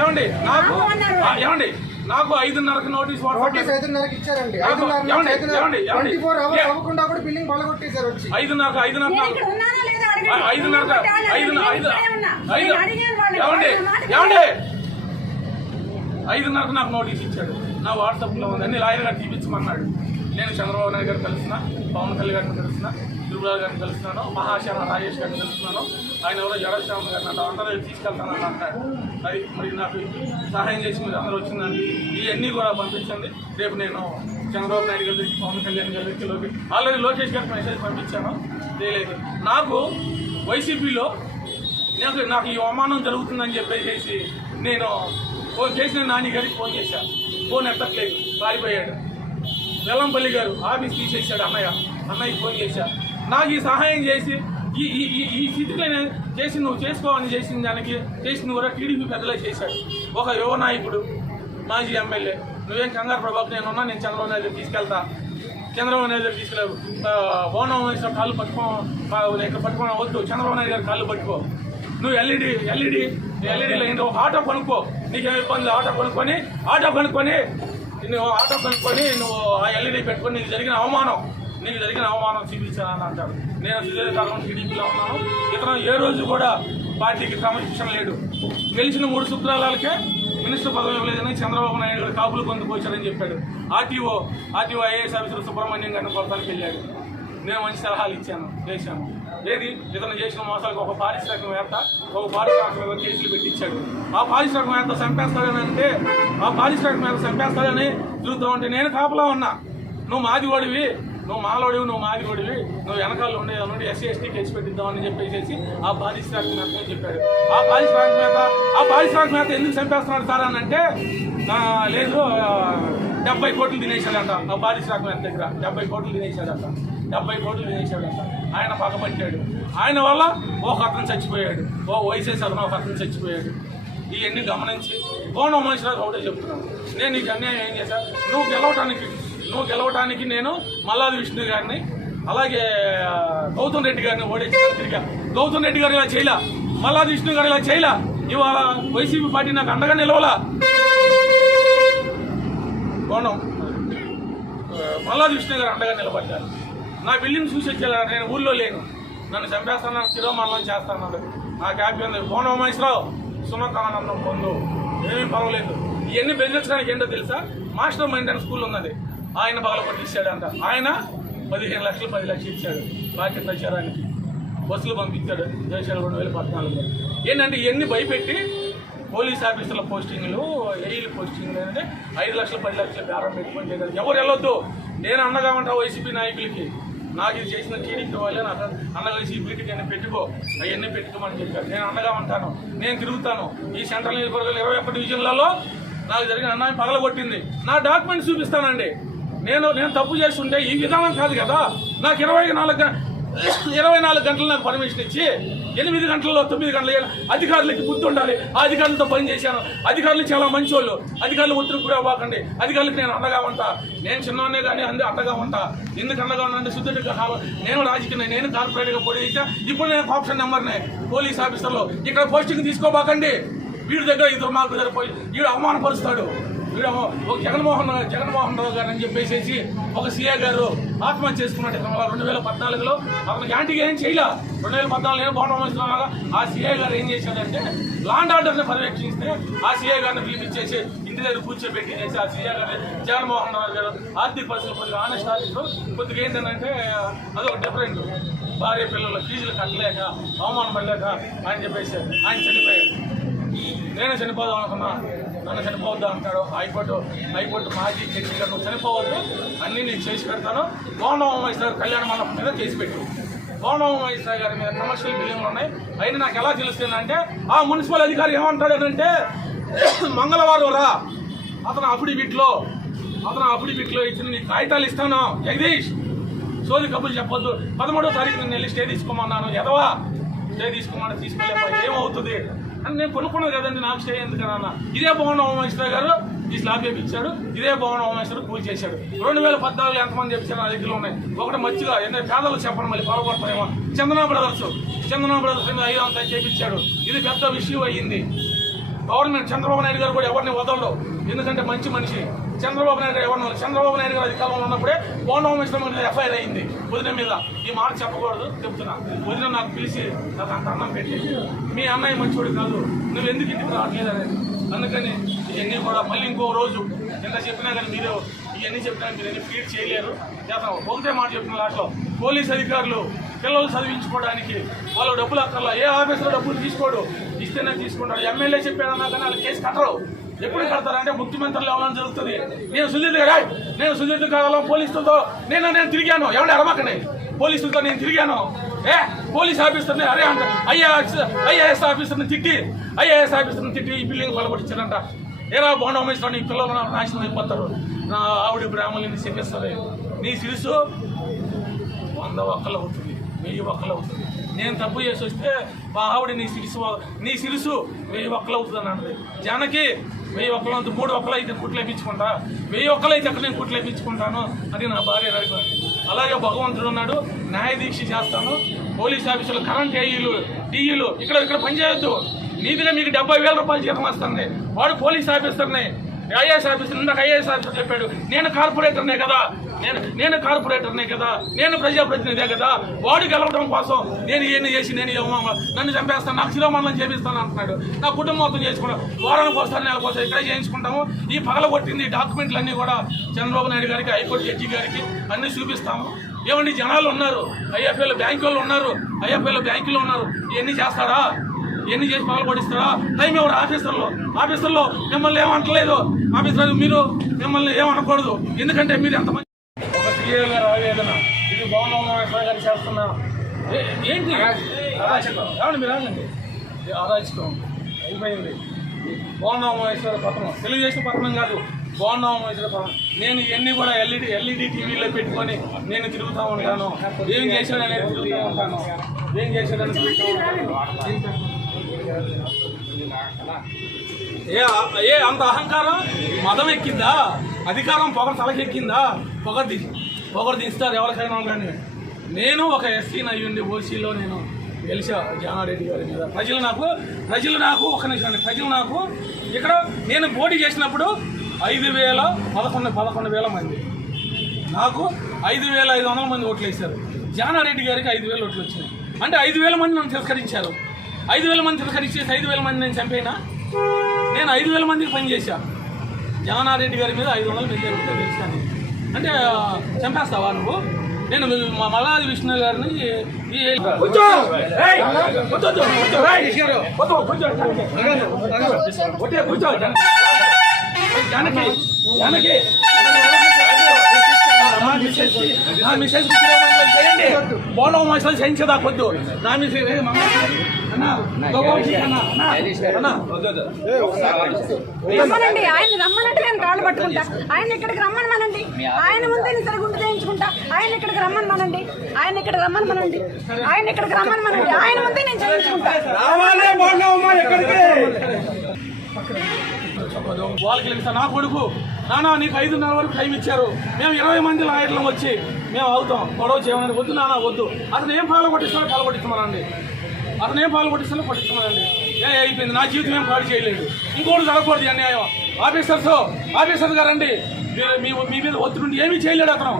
ఏమండి నాకు 5:30కి నోటీస్ ఇచ్చారండి. 5:30 అవ్వకుండా కూడా బిల్డింగ్ పగలగొట్టేశారు వచ్చి 5:30 నాకు నోటీస్ ఇచ్చాడు. నా వాట్సాప్లో ఉంది, అన్ని లాయర్ గారు చూపించమన్నాడు. నేను చంద్రబాబు నాయుడు గారు కలిసిన, పవన్ కళ్యాణ్ గారిని కలిసిన, దుర్గారావు గారిని కలుస్తున్నాను, మహాశాన రాజేష్ గారిని కలుస్తున్నాను. ఆయన ఎవరో జడశ్యామ గారిని అంటే అందరూ తీసుకెళ్తానని అంటాడు. అది మరి నాకు సహాయం చేసి మీరు అందరూ వచ్చిందండి. ఇవన్నీ కూడా పంపించండి. రేపు నేను చంద్రబాబు నాయుడు గారి దగ్గరికి, పవన్ కళ్యాణ్ గారి దగ్గరికి ఆల్రెడీ లోకేష్ గారికి మెసేజ్ పంపించాను. చేయలేదు. నాకు వైసీపీలో నాకు ఈ అవమానం జరుగుతుందని చెప్పేసి నేను ఫోన్ చేసిన నాని గారికి ఫోన్ చేశాను. ఫోన్ ఎత్తట్లేదు, పారిపోయాడు. వెల్లంపల్లి గారు ఆఫీస్ తీసేశాడు. అన్నయ్యకి ఫోన్ చేశాను. నాకు ఈ సహాయం చేసి ఈ స్థితిలో చేసి నువ్వు చేసుకోవాలని చేసిన దానికి చేసిన కూడా టీడీపీ పెద్దలే చేశాడు. ఒక యువ నాయకుడు, మాజీ ఎమ్మెల్యే, నువ్వేం కంగారు ప్రభావం, నేనున్నా, నేను చంద్రబాబు నాయుడు తీసుకెళ్తా, చంద్రబాబు నాయుడు గారు తీసుకెళ్ళావు, భవనం వేసిన కాళ్ళు పట్టుకోవడం వద్దు, చంద్రబాబు నాయుడు గారు కాళ్ళు పట్టుకో, నువ్వు ఎల్ఈడీలో ఒక ఆటో కొనుక్కో, నీకేమి ఇబ్బంది, ఆటో కొనుక్కొని నువ్వు ఆ ఎల్ఈడీ పెట్టుకొని నీకు జరిగిన అవమానం చూపించానని అంటాడు. నేను సుదీర్ఘకాలం టీడీపీలో ఉన్నాను. ఇతను ఏ రోజు కూడా పార్టీకి క్రమశిక్షణ లేడు. గెలిచిన 3 శుక్రాలకే మినిస్టర్ పదవి ఇవ్వలేదని చంద్రబాబు నాయుడు గారు కాపులు పొందుకోవచ్చారని చెప్పాడు. ఆర్టీఓ ఐఏఎస్ ఆఫీసర్ సుబ్రహ్మణ్యం గారిని కొడతానికి వెళ్ళాడు. నేను మంచి సలహాలు చేశాను. ఏది ఇతను చేసిన మోసాలకు ఒక పారిశ్రామికవేత్త కేసులు పెట్టించాడు. ఆ పారిశ్రామికవేత్త చంపేస్తాడని తిరుగుతూ ఉంటే నేను కాపలా ఉన్నా. నువ్వు మాదిగోడివి, నువ్వు మాదిగోడివి, నువ్వు వెనకాల నుండి ఎస్సీ ఎస్టీ కేసు పెట్టిద్దామని చెప్పేసి ఆ పారిశ్రామికవేత్త చెప్పాడు. ఆ పారిశ్రామికవేత్త ఎందుకు చంపేస్తున్నాడు సార్ అని అంటే, లేదు 70 కోట్లు తినేశాడంట. ఆ పారిశ్రామికవేత్త దగ్గర 70 కోట్లు తినేశాడంట. ఆయన పగబట్టాడు. ఆయన వల్ల ఒక అతను చచ్చిపోయాడు, వైసీపీ అతను ఒక అతను చచ్చిపోయాడు. ఇవన్నీ గమనించి కోణం మనుషులకు ఒకటే చెప్తున్నాను. నేను నీకు అన్యాయం ఏం చేశాను? నువ్వు గెలవటానికి నేను మల్లాది విష్ణు గారిని, అలాగే గౌతమ్ రెడ్డి గారిని ఓడించడానికి తిరిగా. గౌతమ్ రెడ్డి గారు ఇలా చేయలా, మల్లాది విష్ణు గారు ఇలా చేయలా. ఇవాళ వైసీపీ పార్టీ నాకు అండగా నిలవలా. కోణం మల్లాది విష్ణు గారు అండగా నిలబడ్డారు. నా బిల్డింగ్ చూసి వచ్చేలా, నేను ఊళ్ళో లేను, నన్ను చంపేస్తాను, తిరోమరణం చేస్తాను. నాకు హ్యాపీ ఉంది. కోన ఉమేశ్వరరావు సునకానందం పొందు, ఏమీ పర్వాలేదు. ఇవన్నీ బెదిరించడానికి ఏంటో తెలుసా? మాస్టర్ మైండ్ స్కూల్ ఉన్నది, ఆయన పగలకొట్టి ఇచ్చాడంట. ఆయన 15 లక్షలు 10 లక్షలు ఇచ్చాడు బాధ్యత ప్రచారానికి. బస్సులు పంపించాడు 2014లో. ఏంటంటే ఇవన్నీ భయపెట్టి పోలీస్ ఆఫీసర్ల పోస్టింగ్లు, ఏఈల పోస్టింగ్లు అంటే 5 లక్షలు 10 లక్షలు బేరం పెట్టుకొని చేయగలరు. ఎవరు వెళ్ళొద్దు. నేను అండగా ఉంటా వైసీపీ నాయకులకి. నాకు ఇది చేసిన టీడీపీ వాళ్ళే నాకు అండగా ఈ వీటికి అన్నీ అవన్నీ పెట్టుకోమని చెప్పారు. నేను అండగా ఉంటాను, నేను తిరుగుతాను. ఈ సెంట్రల్ నియోజకవర్గాలు 21 డివిజన్లలో నాకు జరిగిన అన్యాయం పగలగొట్టింది. నా డాక్యుమెంట్స్ చూపిస్తానండి. నేను తప్పు చేస్తుంటే ఈ విధానం కాదు కదా. నాకు 24 గంటలు నాకు పర్మిషన్ ఇచ్చి 8 గంటల్లో 9 గంటలు అధికారులకి బుద్ధి ఉండాలి. ఆ అధికారులతో పని చేశాను. అధికారులు చాలా మంచి వాళ్ళు. అధికారులు ఒత్తిడి కూడా అవ్వకండి. అధికారులకు నేను అండగా ఉంటా. నేను చిన్నవాడినే కానీ అండగా ఉంటా. ఎందుకు అండగా ఉన్నానంటే శుద్ధుడి నేను రాజకీయ, నేను కార్పొరేట్గా పోటీ చేశా. ఇప్పుడు నేను ఆప్షన్ నెంబర్నే. పోలీస్ ఆఫీసర్లో ఇక్కడ పోస్టింగ్ తీసుకోబాకండి. వీడి దగ్గర ఇద్దరు మాకు పోయి వీడు అవమానపరుస్తాడు. వీడు జగన్మోహన్ రావు గారు అని చెప్పేసి ఒక సీఏ గారు ఆత్మహత్య చేసుకున్నాడు. 2014లో అతనికి యాంటీగా ఏం చేయలే. 2014 నేను భవనం వేస్తున్నాగా ఆ సీఏ గారు ఏం చేశాడంటే లాండ్ ఆర్డర్ని పర్యవేక్షిస్తే ఆ సీఏ గారిని పిలిపించేసి ఇంటి దగ్గర కూర్చోబెట్టి చేసి ఆ సీఏ గారిని జగన్మోహన్ రావు గారు ఆర్థిక పరిస్థితులు కొద్దిగా ఆనెస్ట్ ఆఫీసర్ కొద్దిగా ఏంటంటే అదొక డిఫరెంట్. భార్య పిల్లలు ఫీజులు కట్టలేక అవమానం పడలేక ఆయన చెప్పేసి ఆయన చనిపోయాడు. నేను చనిపోదాం అనుకున్నా, నన్ను చనిపోవద్దా అంటాడు. హైకోర్టు మాజీ జడ్జిగా నువ్వు చనిపోవద్దు, అన్నీ నేను చేసి పెడతాను. కోన ఉమేశ్వర కళ్యాణ మండపం మీద కేసు పెట్టు. కోన ఉమేశ్వర గారి మీద కమర్షియల్ బిల్డింగ్లు ఉన్నాయి. అయినా నాకు ఎలా తెలుస్తుందంటే ఆ మున్సిపల్ అధికారి ఏమంటాడనంటే మంగళవారం రా, అతను అఫిడవిట్లో ఇచ్చిన నీ కాగితాలు ఇస్తాను జగదీష్, సోది కబులు చెప్పొద్దు. 13వ తారీఖు నేను వెళ్ళి స్టే తీసుకోమన్నాను. ఎదవా స్టే తీసుకోమని తీసుకెళ్ళే ఏమవుతుంది అని నేను కొనుక్కున్నది కదండి. నాకు స్టే ఎందుకన్నా. ఇదే భవన ఉమేశ్వర గారు ఈ స్లాబ్ వేపించాడు. ఇదే భవన ఉమేశ్వర పూజ చేశాడు. 2014 ఎంతమంది చెప్పారు నా దగ్గర ఉన్నాయి. ఒకటి మంచిగా పేదలు చెప్పడం మళ్ళీ పొరపడతాయేమో. చందనా బ్రదర్స్ 5 అంతా చేపించాడు. ఇది పెద్ద విషయం అయ్యింది. గవర్నమెంట్ చంద్రబాబు నాయుడు గారు కూడా ఎవరిని వదలడు, ఎందుకంటే మంచి మనిషి. చంద్రబాబు నాయుడు గారు ఎవరిని చంద్రబాబు నాయుడు గారు అధికారంలో ఉన్నప్పుడే బోండోమేశ్వరం మీద ఎఫ్ఐఆర్ అయింది వదిన మీద. ఈ మాట చెప్పకూడదు చెప్తున్నా. వదిన నాకు పిలిచి నాకు అంత అన్నం పెట్టి మీ అన్నయ్య మంచివాడు కాదు, నువ్వు ఎందుకు ఇంటికి రావట్లేదు అనేది. అందుకని ఇవన్నీ కూడా మళ్ళీ ఇంకో రోజు ఎంత చెప్పినా కానీ మీరు ఇవన్నీ చెప్పినా మీరు అన్ని ఫీడ్ చేయలేరు. చేస్తాం ఒకటే మాట చెప్తున్నా లాస్ట్లో, పోలీస్ అధికారులు పిల్లలు చదివించుకోవడానికి వాళ్ళు డబ్బులు అక్కర్లా, ఏ ఆఫీసులో డబ్బులు తీసుకోడు, ఇస్తేనే తీసుకుంటాడు. ఎమ్మెల్యే చెప్పాడన్నా కానీ వాళ్ళు కేసు కట్టరు. ఎప్పుడు కడతారంటే ముఖ్యమంత్రులు ఎవరైనా జరుగుతుంది. నేను సుధీర్ కాలం పోలీసులతో నేను తిరిగాను, ఎవరు అరమకనే పోలీసులతో నేను తిరిగాను. పోలీస్ ఆఫీసర్ని అరే అంట ఐఏఎస్ ఆఫీసర్ని తిట్టి ఈ బిల్డింగ్ పలకొట్టించారంట. ఏరా బోండోమేశ్వరం ఈ పిల్లలు నాశనం అయిపోతారు, నా ఆవిడ బ్రాహ్మణుని చెప్పేస్తారు. నీ శిరుసు 100 ఒక్కలు అవుతుంది, 1000 ఒక్కలు అవుతుంది. నేను తప్పు చేసి వస్తే మా ఆవిడ నీ సిరుసు 1000 ఒక్కలు అవుతుంది అని అన్నది. జనకి 1000 ఒక్కలు అవుతుంది, 3 ఒక్కలు అయితే కుట్లు వేయించుకుంటా, 1000 ఒక్కలు అయితే అక్కడ నేను కుట్లు వేయించుకుంటాను అని నా భార్య అడిగాను. అలాగే భగవంతుడు ఉన్నాడు, న్యాయదీక్ష చేస్తాను. పోలీస్ ఆఫీసులు కరెంట్ ఏఈలు డిఈలు ఇక్కడ పనిచేయొద్దు. నీతిగా మీకు 70,000 రూపాయలు జీతం వస్తుంది. వాడు పోలీస్ ఆఫీసర్ని ఐఏఎస్ ఆఫీసర్, ఇందాక ఐఏఎస్ ఆఫీసర్ చెప్పాడు నేను కార్పొరేటర్నే కదా, నేను ప్రజాప్రతినిధే కదా. వాడు గెలవడం కోసం నేను ఇవన్నీ చేసి నన్ను చంపేస్తాను, నాకు శిరోమండలం చేపిస్తాను అంటున్నాడు. నా కుటుంబం మొత్తం చేసుకున్నాం, వారానికి వస్తారు, నెలకు వస్తారు, ఇక్కడే చేయించుకుంటాము. ఈ పగలగొట్టింది డాక్యుమెంట్లు అన్నీ కూడా చంద్రబాబు నాయుడు గారికి, హైకోర్టు జడ్జి గారికి అన్నీ చూపిస్తాము. ఏమండి జనాలు ఉన్నారు, ఐఎఫ్ఐలో బ్యాంకులు ఉన్నారు, ఇవన్నీ చేస్తాడా? ఎన్ని చేసి పగలు పడిస్తారా? టైం ఎవరు ఆఫీసర్లో మిమ్మల్ని ఏమంటలేదు. ఆఫీసర్ మీరు మిమ్మల్ని ఏమనకూడదు, ఎందుకంటే మీరు ఎంతమంది ఒక సీఏ గారు ఆవేదన, ఇది బోండోమేశ్వర గారు చేస్తున్నా ఏంటి ఏమండి మీరు ఆగండి. అరాచకం అయిపోయింది. బోండోమేశ్వర పత్రం తెలుగుదేశం పత్రం కాదు, బోండోమేశ్వర పత్రం. నేను ఇవన్నీ కూడా ఎల్ఈడి టీవీలో పెట్టుకొని నేను తిరుగుతూ ఉంటాను. ఏం చేశాడనేది తిరుగుతూ ఉంటాను, ఏ అంత అహంకారం మదం ఎక్కిందా? అధికారం తలకెక్కిందా? పొగరు తీస్తారు ఎవరికైనా కానీ. నేను ఒక ఎస్సీని అయ్యుండి ఓసీలో నేను గెలిచా జానారెడ్డి గారి మీద. ప్రజలు నాకు ఒక నిమిషం అండి, ప్రజలు నాకు ఇక్కడ నేను పోటీ చేసినప్పుడు 11,000 మంది, నాకు 5,500 మంది ఓట్లు వేశారు. జానారెడ్డి గారికి 5,000 ఓట్లు వచ్చినాయి. అంటే 5,000 మంది నన్ను తిరస్కరించారు. 5,000 మంది తిరస్కరించేసి 5,000 మంది నేను చంపేనా? నేను 5,000 మందికి పనిచేశా. జానారెడ్డి గారి మీద 500 మంది తెలిసాను. అంటే చంపేస్తావా నువ్వు? నేను మల్లాది విష్ణు గారిని బోండోమేశ్వరం చేయించేదాకొద్దు. నా మిసేజ్ రమ్మనండి, ఆయన రమ్మనంటే నేను కాళ్ళు పట్టుకుంటా. ఆయన ఇక్కడికి రమ్మనమనండి, ఆయన ముందే నేను సరే గుండు చేయించుకుంటా. ఆయన ఇక్కడికి రమ్మనమనండి, ఆయన ఇక్కడికి రమ్మనమనండి, ఆయన ముందే నేను చేయించుకుంటా. వాళ్ళకి తెలుసా నా కొడుకు, నానా నీకు 5:30 వరకు టైం ఇచ్చారు, మేము 20 మంది లాయర్లు వచ్చి మేము అవుతాం, గొడవ చేయమని. వద్దు నానా వద్దు, అతను ఏం పాలు కొట్టిస్తామనండి, పట్టించమనండి. అయిపోయింది, నా జీవితం ఏం పాడు చేయలేదు, ఇంకోటి జరగకూడదు అన్యాయం. ఆఫీసర్ గారండి, మీ మీద ఒత్తిడి ఏమీ చేయలేడు అతను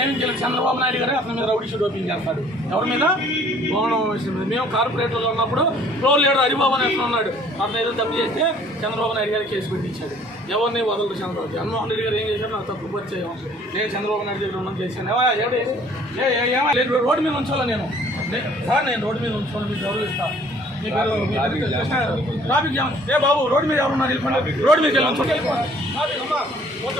ఏమీ చేయలేదు. చంద్రబాబు నాయుడు గారే అతని మీద రౌడీ షీట్ ఓపెన్ చేస్తాడు. ఎవరి మీద? బోండోమేశ్వరం మీద. మేము కార్పొరేటర్లో ఉన్నప్పుడు ప్రో లీడర్ హరిబాబు అని అతను ఉన్నాడు, అతను ఏదో తప్పు చేస్తే చంద్రబాబు నాయుడు గారు కేసు పెట్టించాడు. ఎవరిని వదలదు చంద్రబాబు. జగన్మోహన్ రెడ్డి గారు ఏం చేశారు? నాకు తప్పు పరిచయం, నేను చంద్రబాబు నాయుడు దగ్గర ఉన్నాను చేశాను. రోడ్డు మీద ఉంచాలా నేను సార్? నేను రోడ్డు మీద ఉంచుకోండి, మీకు గౌరవిస్తాను. మీ పేరు ట్రాఫిక్ జామ్. బాబు రోడ్డు మీద ఎవరున్నారు? వెళ్ళిపోండి, రోడ్డు మీద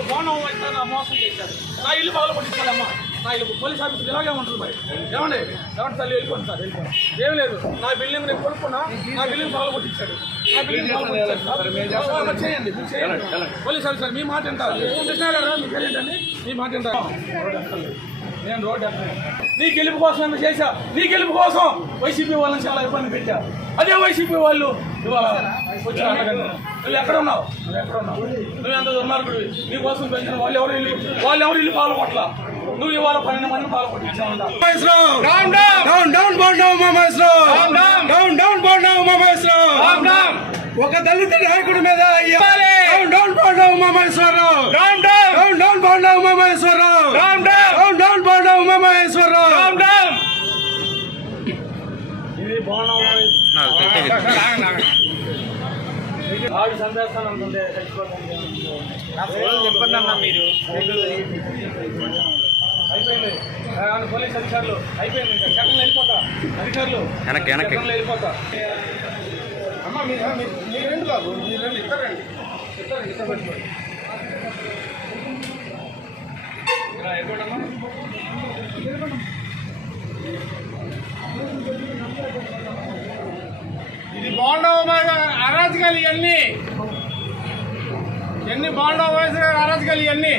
బోండోమేశ్వరం మోసం చేశారు. నా ఇల్లు పగల కొట్టించాలమ్మా, నా ఇల్లు పోలీస్ ఆఫీసర్ ఇలాగే ఉంటుంది మరి. ఏమండి తల్లి వెళ్ళిపోండి సార్, వెళ్ళిపోండి. ఏం లేదు, నా బిల్డింగ్ నేను కొనుక్కున్నా, నా బిల్డింగ్ పగల కొట్టించాడు. చేయండి పోలీస్ ఆఫీసర్, మీ మాట ఎంత కృష్ణ గారు, మీకు ఏంటండి మీ మాట ఎంత? నేను రోడ్డు నీ గెలుపు కోసం ఏమో చేశా, నీ గెలుపు కోసం వైసీపీ వాళ్ళని చాలా ఇబ్బంది పెట్టా. అదే వైసీపీ వాళ్ళు ఇవాళ వచ్చి నువ్వు ఎక్కడ ఉన్నావు? నువ్వు ఎంత దుర్మార్గుడివి. నీ కోసం పెంచిన వాళ్ళు ఎవరు ఇల్లు పాలు కొట్ల, నువ్వు ఇవాళ 12 మందిని పాలు కొట్టించావు. ఒక దళిత నాయకుడి మీద down Bonda Umamaheswararao, down Bonda Umamaheswararao, down Bonda Umamaheswararao. ఇది ఆవిడ సందేశాలు అనుకుంటే చెప్పండి అన్న మీరు. అయిపోయింది. పోలీస్ అధికారులు అయిపోయింది. ఇంకా సెకండ్లో వెళ్ళిపోతా. అధికారులు సెకండ్లో వెళ్ళిపోతా. అమ్మ మీరు రండి బాబు, మీరు రండి, ఇద్దరు రండి. ఇది బాండా అరాజకాలు ఇవన్నీ బాండా వయసు అరాజకాలు ఇవన్నీ.